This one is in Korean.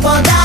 보다.